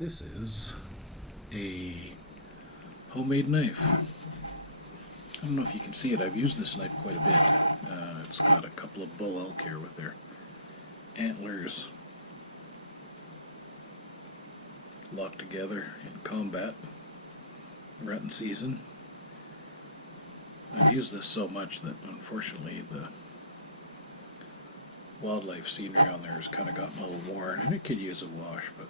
This is a homemade knife. I don't know if you can see it. I've used this knife quite a bit. It's got a couple of bull elk here with their antlers locked together in combat, rutting season. I've used this so much that unfortunately the wildlife scenery on there has kind of gotten a little worn, and it could use a wash, but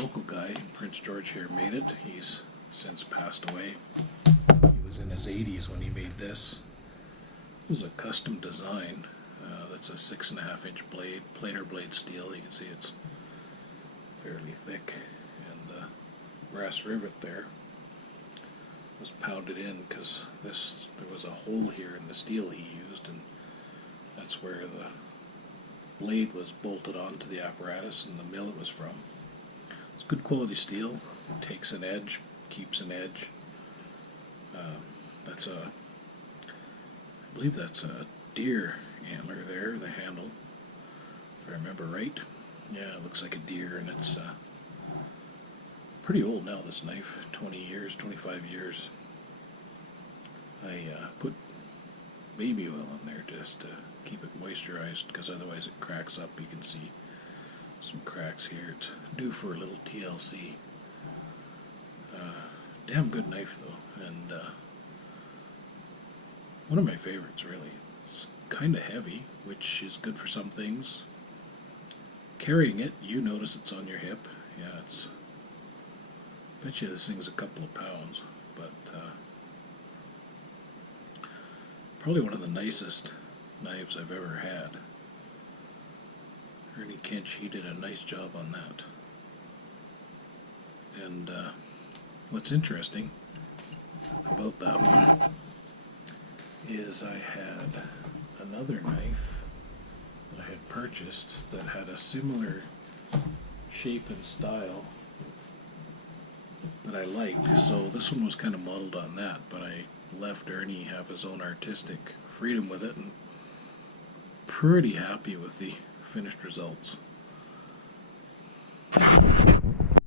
local guy in Prince George here made it. He's since passed away. He was in his 80s when he made this. It was a custom design. That's a 6.5-inch blade, planer blade steel. You can see it's fairly thick, and the brass rivet there was pounded in because there was a hole here in the steel he used, and that's where the blade was bolted onto the apparatus and the mill it was from. It's good quality steel. It takes an edge, keeps an edge. I believe that's a deer antler there, the handle, if I remember right. Yeah, it looks like a deer, and it's pretty old now, this knife, 20 years, 25 years. I put baby oil in there just to keep it moisturized, because otherwise it cracks up. You can see some cracks here. It's due for a little TLC. Damn good knife though, and one of my favorites really. It's kind of heavy, which is good for some things. Carrying it, you notice it's on your hip. Yeah, bet you this thing's a couple of pounds, but probably one of the nicest knives I've ever had. Ernie Kinch, he did a nice job on that. And what's interesting about that one is I had another knife that I had purchased that had a similar shape and style that I liked. So this one was kind of modeled on that, but I left Ernie have his own artistic freedom with it, and pretty happy with the finished results.